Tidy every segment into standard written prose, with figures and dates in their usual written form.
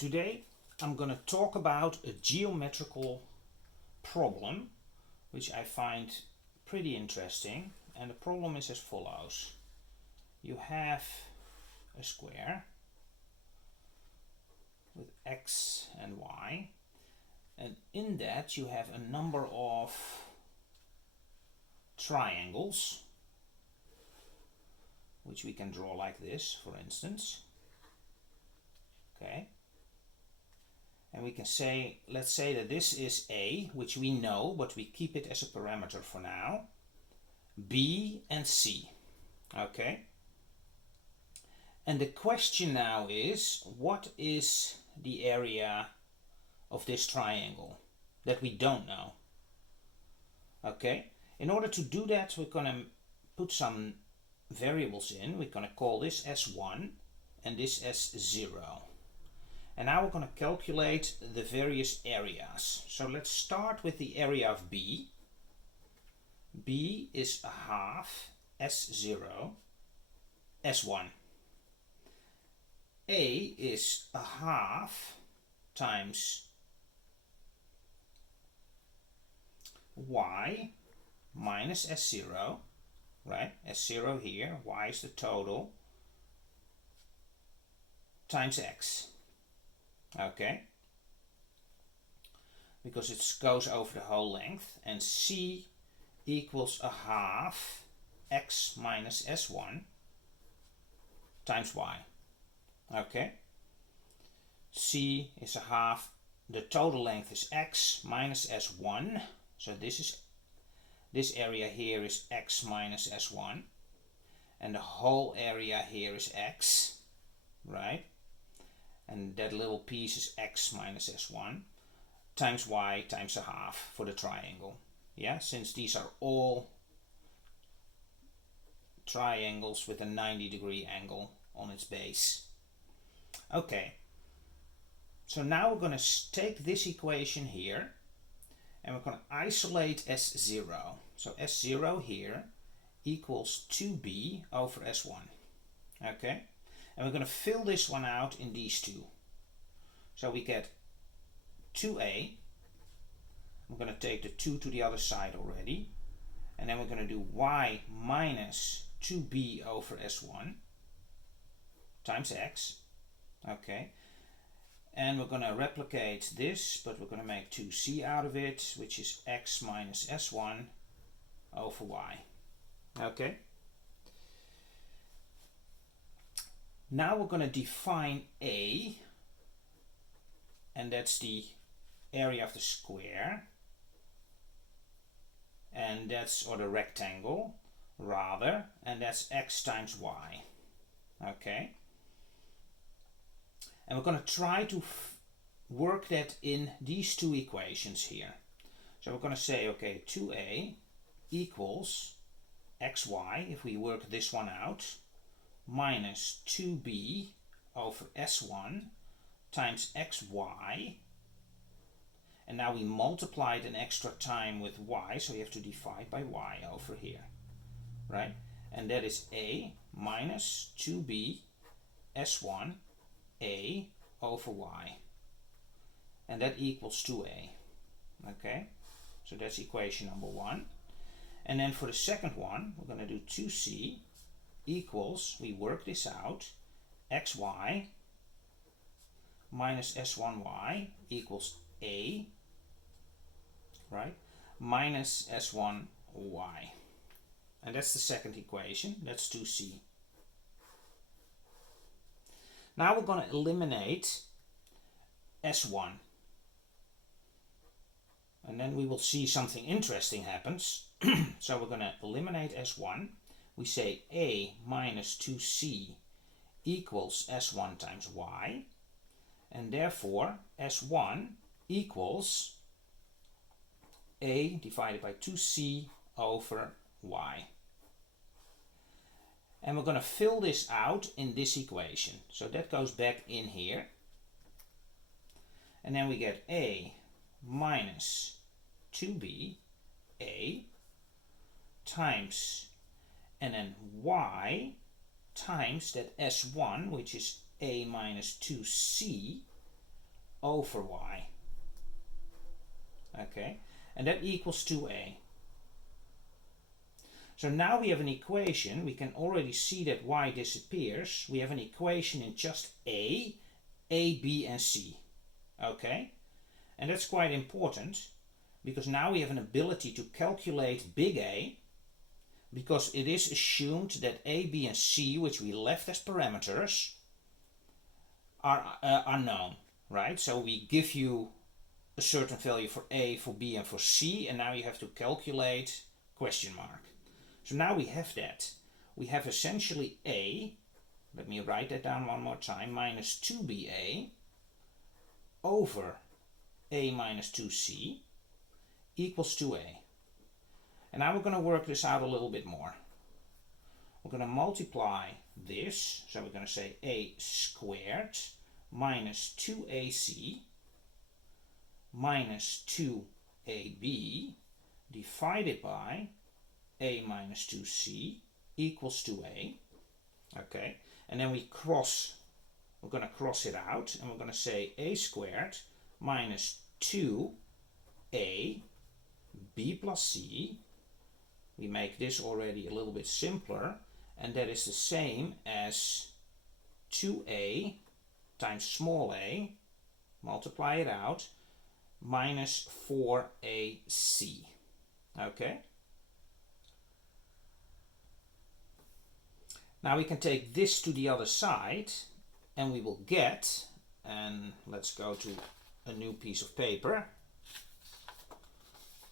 Today I'm going to talk about a geometrical problem which I find pretty interesting, and the problem is as follows. You have a square with x and y, and in that you have a number of triangles which we can draw like this, for instance. Okay. And we can say, let's say that this is A, which we know, but we keep it as a parameter for now. B and C. Okay. And the question now is, what is the area of this triangle that we don't know? Okay. In order to do that, we're going to put some variables in. We're going to call this S1 and this S0. And now we're going to calculate the various areas. So let's start with the area of B. B is a half S0 S1. A is a half times y minus S0, right? S0 here, y is the total, times x. Okay, because it goes over the whole length, and C equals a half x minus S1 times y. Okay, C is a half, the total length is x minus S1, so this area here is x minus S1, and the whole area here is x, right? And that little piece is x minus S1 times y times a half for the triangle. Yeah, since these are all triangles with a 90-degree angle on its base. Okay, so now we're going to take this equation here and we're going to isolate S0. So S0 here equals 2b over S1. Okay. And we're going to fill this one out in these two. So we get 2a. I'm going to take the 2 to the other side already. And then we're going to do y minus 2b over S1 times x. Okay. And we're going to replicate this, but we're going to make 2c out of it, which is x minus S1 over y. Okay. Now we're going to define A, and that's the area of the square, and that's, or the rectangle rather, and that's x times y. Okay. And we're going to try to work that in these two equations here. So we're going to say, okay, 2a equals xy, if we work this one out, minus 2b over S1 times xy, and now we multiplied an extra time with y, so you have to divide by y over here, right? And that is a minus 2b S1 a over y, and that equals 2a. Okay, so that's equation number 1. And then for the second one, we're going to do 2c equals, we work this out, xy minus S1y equals a, right, minus S1y. And that's the second equation, that's 2c. Now we're going to eliminate S1. And then we will see something interesting happens. So we're going to eliminate S1. We say a minus 2c equals S1 times y, and therefore S1 equals a divided by 2c over y. And we're going to fill this out in this equation. So that goes back in here. And then we get a minus 2b a times, and then y times that S1, which is a minus 2c, over y. Okay, and that equals 2a. So now we have an equation. We can already see that y disappears. We have an equation in just a, b, and c. Okay, and that's quite important because now we have an ability to calculate big A, because it is assumed that a, b, and c, which we left as parameters, are known, right? So we give you a certain value for a, for b, and for c, and now you have to calculate question mark. So now we have that. We have essentially a, let me write that down one more time, minus 2ba over a minus 2c equals 2a. And now we're going to work this out a little bit more. We're going to multiply this, so we're going to say a squared minus 2ac minus 2ab divided by a minus 2c equals 2a. Okay, and then we're going to cross it out, and we're going to say a squared minus 2a b plus c. We make this already a little bit simpler, and that is the same as 2a times small a, multiply it out, minus 4ac. Okay? Now we can take this to the other side, and we will get, and let's go to a new piece of paper.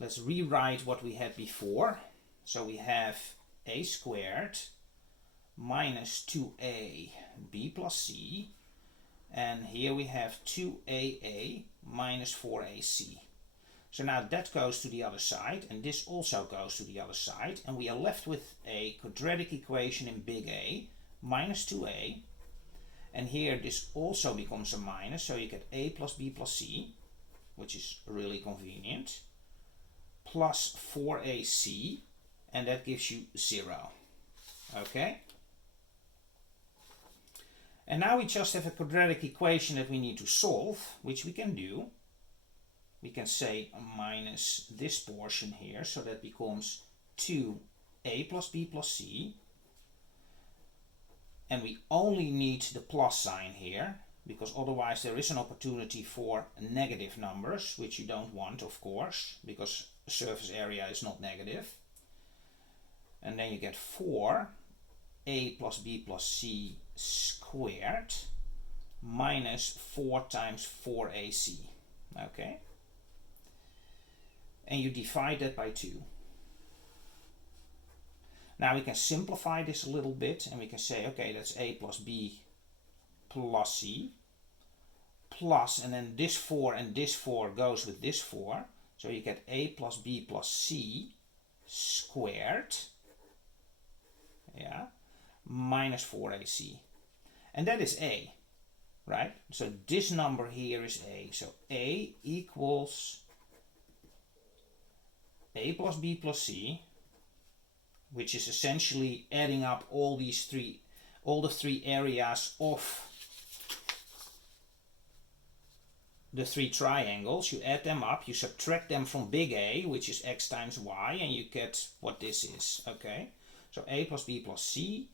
Let's rewrite what we had before. So we have a squared minus 2a b plus c, and here we have 2aa minus 4ac. So now that goes to the other side, and this also goes to the other side, and we are left with a quadratic equation in big A, minus 2a, and here this also becomes a minus, so you get a plus b plus c, which is really convenient, plus 4ac, and that gives you 0. Okay? And now we just have a quadratic equation that we need to solve, which we can do. We can say minus this portion here, so that becomes 2a plus b plus c. And we only need the plus sign here, because otherwise there is an opportunity for negative numbers, which you don't want, of course, because the surface area is not negative. And then you get 4a plus b plus c squared minus 4 times 4ac. Okay? And you divide that by 2. Now we can simplify this a little bit, and we can say, okay, that's a plus b plus c, plus, and then this 4 and this 4 goes with this 4, so you get a plus b plus c squared, yeah, minus 4ac. And that is a, right? So this number here is a. So a equals a plus b plus c, which is essentially adding up all the three areas of the three triangles. You add them up, you subtract them from big A, which is x times y, and you get what this is. Okay, so a plus b plus c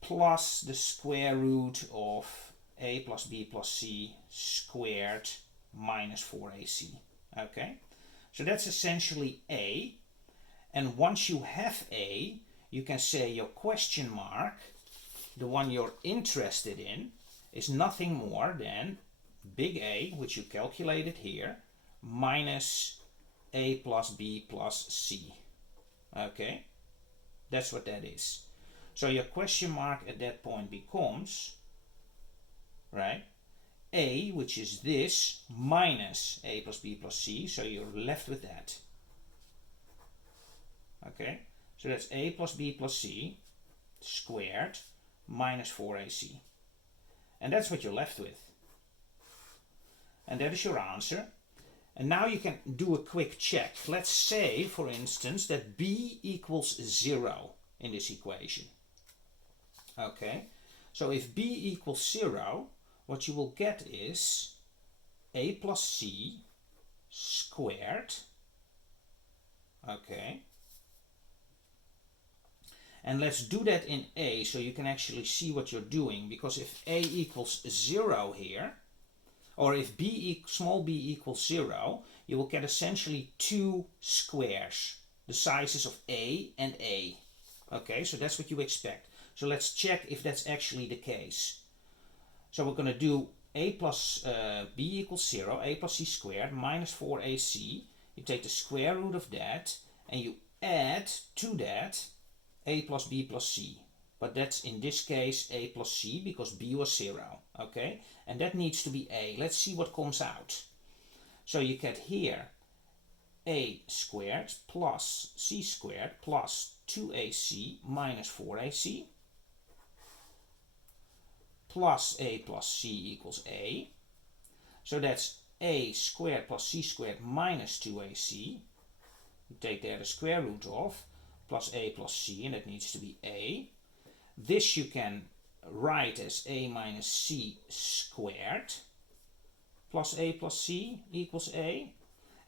plus the square root of a plus b plus c squared minus 4ac. Okay, so that's essentially a. And once you have a, you can say your question mark, the one you're interested in, is nothing more than big A, which you calculated here, minus a plus b plus c. Okay, that's what that is. So your question mark at that point becomes, right, a, which is this, minus a plus b plus c, so you're left with that. Okay, so that's a plus b plus c squared minus 4ac. And that's what you're left with. And that is your answer. And now you can do a quick check. Let's say, for instance, that b equals 0 in this equation. Okay, so if b equals 0, what you will get is a plus c squared. Okay. And let's do that in a so you can actually see what you're doing, because if a equals 0 here, or if small b equals 0, you will get essentially two squares, the sizes of a and a. Okay, so that's what you expect. So let's check if that's actually the case. So we're going to do a plus b equals 0, a plus c squared minus 4ac. You take the square root of that and you add to that a plus b plus c. But that's in this case a plus c because b was 0. Okay, and that needs to be a. Let's see what comes out. So you get here a squared plus c squared plus 2ac minus 4ac plus a plus c equals a. So that's a squared plus c squared minus 2ac. You take there the square root of plus a plus c, and that needs to be a. This you can write as a minus c squared plus a plus c equals a.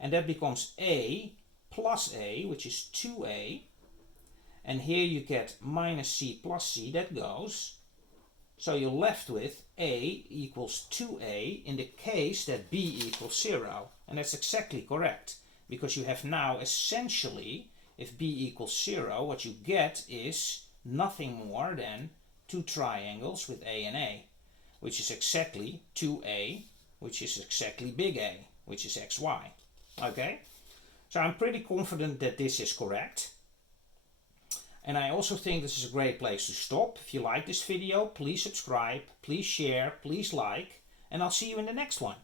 And that becomes a plus a, which is 2a. And here you get minus c plus c, that goes. So you're left with a equals 2a in the case that b equals 0. And that's exactly correct, because you have now essentially, if b equals 0, what you get is nothing more than two triangles with a and a, which is exactly 2a, which is exactly big A, which is xy. Okay, so I'm pretty confident that this is correct. And I also think this is a great place to stop. If you like this video, please subscribe, please share, please like, and I'll see you in the next one.